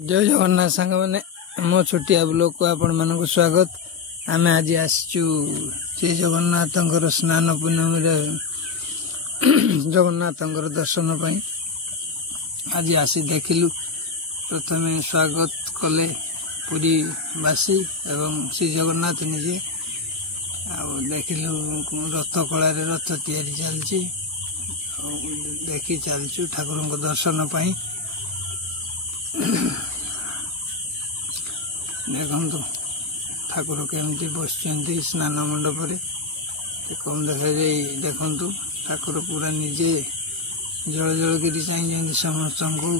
जय जगन्नाथ सांग मैंने मो छोटिया ब्लॉग को आपण मान स्वागत। आम आज आसचु श्री जगन्नाथ स्नान पूर्णमी जगन्नाथ दर्शन पाई आज आसी देखिलु। प्रथम स्वागत कले पुरी बासी एवं श्री जगन्नाथ निजे देखिलु रथ कलार रथ तैयारी चलची देखी चलचु ठाकुर दर्शन पाई। देखु ठाकुर केमती बस स्नान मंडप कम देखा देखु ठाकुर पूरा निजे जल जल कर चाहिए समस्त को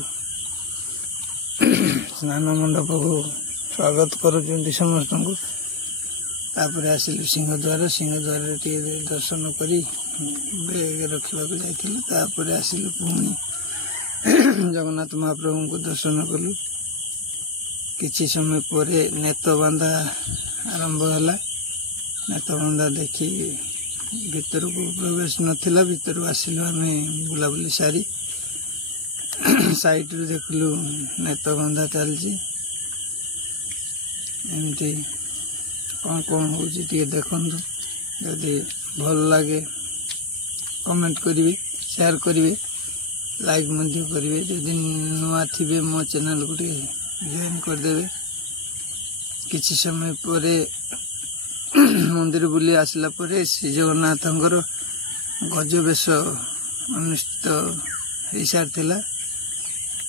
स्नान मंडप को स्वागत कर समस्त को। तापर आसिलु सिंहद्वार दर्शन कर बैग रखा जाइए। आसिलु पुणी जगन्नाथ महाप्रभु को दर्शन कलु। किछि समय पर नेत बांधा आरंभ है। नेत बांधा देखी भीतर को प्रवेश नथिला। भीतर आसिलु आम बुलाबुली सारी साइड रू देखलु नेत बांधा चलची। एमती कौन कौन हो देखु जदि भल लगे कमेंट करेंगे शेयर करेंगे लाइक करेंगे। जदि नुआ थे मो चैनल को जॉइन करदे। किछि समय पर मंदिर बुली आसला परे श्री जगन्नाथ गज बेश अनुष्ठित हो सारी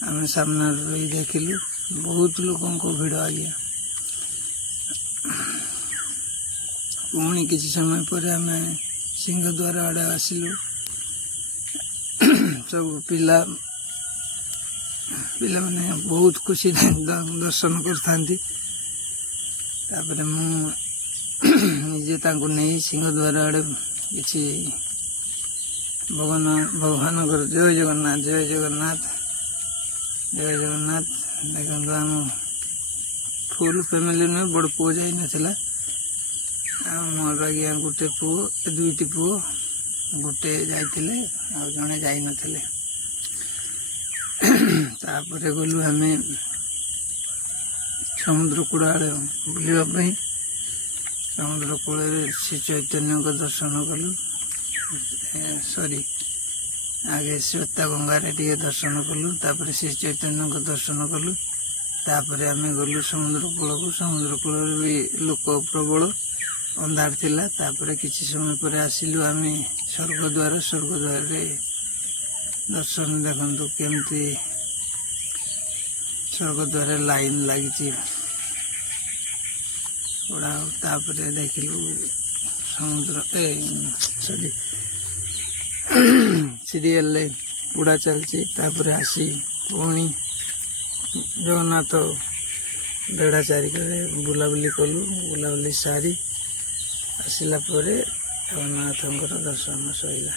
आम सामना रही देखिलु। बहुत लोकों को भिड़ आज्ञा पुणी किछि समय पर आम सिंहद्वार आड़े आसिलु। सब पिला पिला माने बहुत खुशी दर्शन करथांती। तापर मु निजे तांको नहीं सिंहद्वार आड़े किछि भगवान जय जगन्नाथ जय जगन्नाथ जय जगन्नाथ। देखो आम फुल फैमिली नुहे बड़ पुओ जाई नथिला। मोर आज्ञा गोटे पुओ दुईटी पुओ गोटे जाइतिले आ जणे जाई नथिले। तापर गलु आम समुद्र कूड़ आड़े बुलवाई। समुद्र कूल श्री चैतन्य को दर्शन कलु। सॉरी आगे श्वेता गंगार टे दर्शन कलु। तापर श्री चैतन्य को दर्शन कलु। तापर आम गलु समुद्र कूल को। समुद्र कूल भी लोक प्रबल अंधार थिला। तापर किछि समय पर आसिलु आम स्वर्गद्वार। स्वर्गद्वार दर्शन देखु केमती स्वर्गद्वार लाइन लगी उड़ा। तापर देखिलु समुद्र सॉरी सीरियल उड़ा चलची। तापर आसी पुणी जगन्नाथ बेड़ा चारिकरे बुलाबुली कलु। बुलाबुली सारी आसिला परे जगन्नाथ दर्शन सइला।